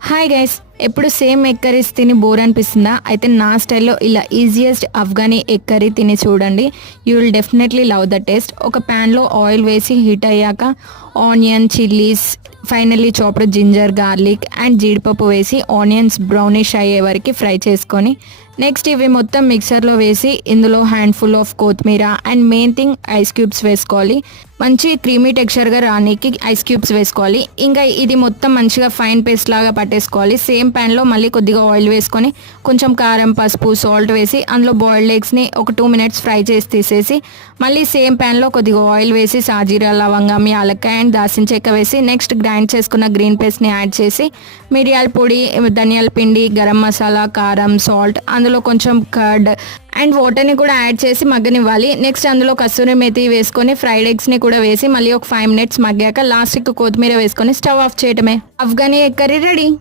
Hi guys, ఎప్పుడు same egg curries తిని bore అనిపిస్తుందా? అయితే నా స్టైల్లో ఇలా ఈజియెస్ట్ అఫ్ఘనీ ఎగ్ కర్రీ తిని చూడండి. You will definitely love the taste. ఒక ప్యాన్లో ఆయిల్ వేసి హీట్ అయ్యాక onion, chillies, finally chopped ginger, garlic and జీడిపప్పు వేసి ఆనియన్స్ బ్రౌనిష్ అయ్యే వరకు ఫ్రై చేసుకొని నెక్స్ట్ ఇవి మొత్తం మిక్సర్లో వేసి ఇందులో హ్యాండ్ఫుల్ ఆఫ్ కొత్తిమీర and main thing ice cubes వేసుకోవాలి. మంచి క్రీమీ టెక్స్చర్గా రానికి ఐస్ క్యూబ్స్ వేసుకోవాలి. ఇంకా ఇది మొత్తం మంచిగా ఫైన్ పేస్ట్ లాగా పట్టేసుకోవాలి. సేమ్ ప్యాన్లో మళ్ళీ కొద్దిగా ఆయిల్ వేసుకొని కొంచెం కారం, పసుపు, సాల్ట్ వేసి అందులో బాయిల్డ్ ఎగ్స్ని ఒక 2 minutes ఫ్రై చేసి తీసేసి మళ్ళీ సేమ్ ప్యాన్లో కొద్దిగా ఆయిల్ వేసి సాజీరా, లవంగం, యాలక్కాయ అండ్ దాల్చిన చెక్క వేసి నెక్స్ట్ గ్రైండ్ చేసుకున్న గ్రీన్ పేస్ట్ని యాడ్ చేసి మిరియాల పొడి, ధనియాల పిండి, గరం మసాలా, కారం, సాల్ట్, అందులో కొంచెం కర్డ్ అండ్ వాటర్ని కూడా యాడ్ చేసి మగ్గనివ్వాలి. నెక్స్ట్ అందులో కస్తూరి మేతి వేసుకొని ఫ్రైడ్ ఎగ్స్ని కూడా వేసి మళ్ళీ ఒక 5 minutes మగ్గాక లాస్ట్కి కొత్తిమీర వేసుకొని స్టవ్ ఆఫ్ చేయటమే. Afghani egg curry ready.